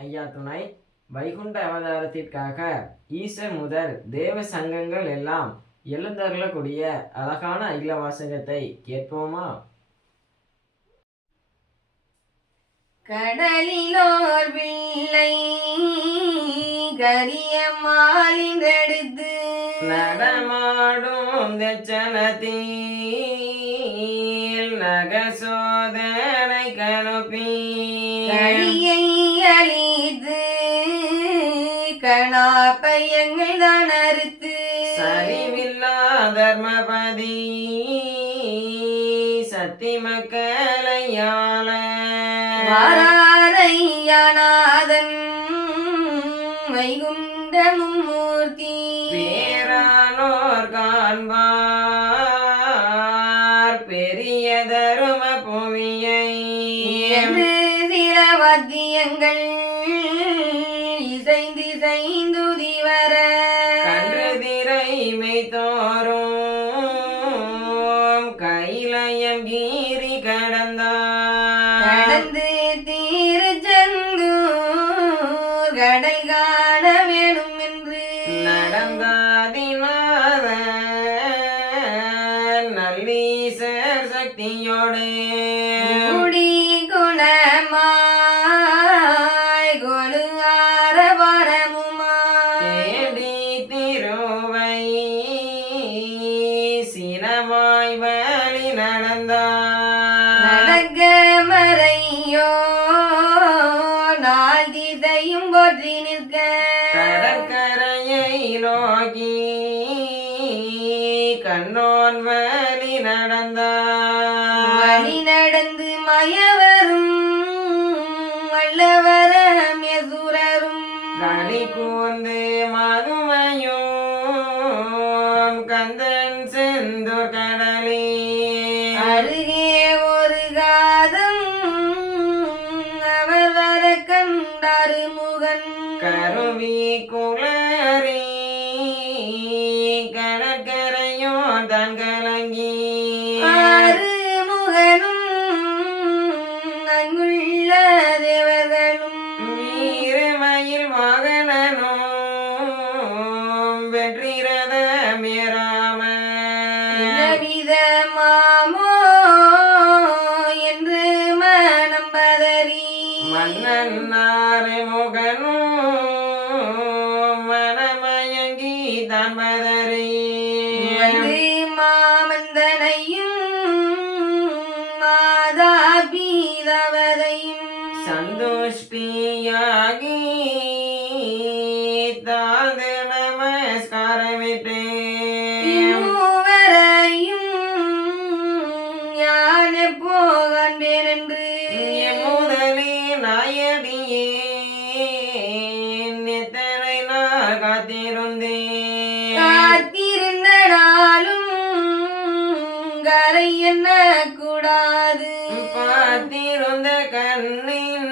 ஐயா துணை. வைகுண்ட அவதாரத்திற்காக ஈசர் முதல் தேவ சங்கங்கள் எல்லாம் எழுந்தருளக்கூடிய அழகான அகில வாசகத்தை கேட்போமா? கடலிலோர் பிள்ளை கரியமாலின்றெடுத்து நடமாடும் தச்சனத்தில் நகசோதனை கணுப்பி கழியை அழித்து கணாப்பையங்கள் தான் அறுத்து சரிவில்லா தர்மபதி சத்தி மக்களையாள வாராரையானாதன் வைகுண்ட மும்மூர்த்தி பேரானோர் காண்பார் பெரிய தரும புவியை என்று சில வாத்தியங்கள் இசைந்துதி வர கன்றுதிரை மெய்தோறும் கைலயம் கீரி கடந்து தீர்ச்செந்தூர் கடல் காண வேணும் என்று நடந்தாதினாத நல்லீசர் சக்தியோடு முடி குணமாய் கொலு ஆரபரமுமாய் தேடி திருவை சினமாய் வழி நடக்க மறையோ நாள் திசையும் போற்றி நிற்க கடற்கரையை நோக்கி கண்ணோன் வழி வழி நடந்து மயவரும் வல்லவரம் யசுரரும் களி கூர்ந்து மதுமையும் கந்தன் செந்தூர் கடலே அருகே ஒரு காதம் அவர் வர கண்டாரு முகன் கருவி குளறி கடற்கரையோ தான் கலங்கி ஆறு முகனும் அங்குள்ள தேவர்களும் வீரமயில் வாகனனும் வெற்றி ரதமேராம விதமாமோ என்று மனம் பதறி மன்னன்னாறு முகனும் மனமயங்கி தான் பதறி வந்து மாமந்தனையும் மாதா பீதவதையும் சந்துஷ்டியாகி தாழ்ந்து நமஸ்காரமிட்டே மூவரையும் ஞான போகான்பேன் என்று முதலே நாயடியே எத்தனை நாள் காத்திருந்தேன் காத்திருந்த நாளும் கரை என்ன கூடாது பார்த்திருந்த கண்ணின்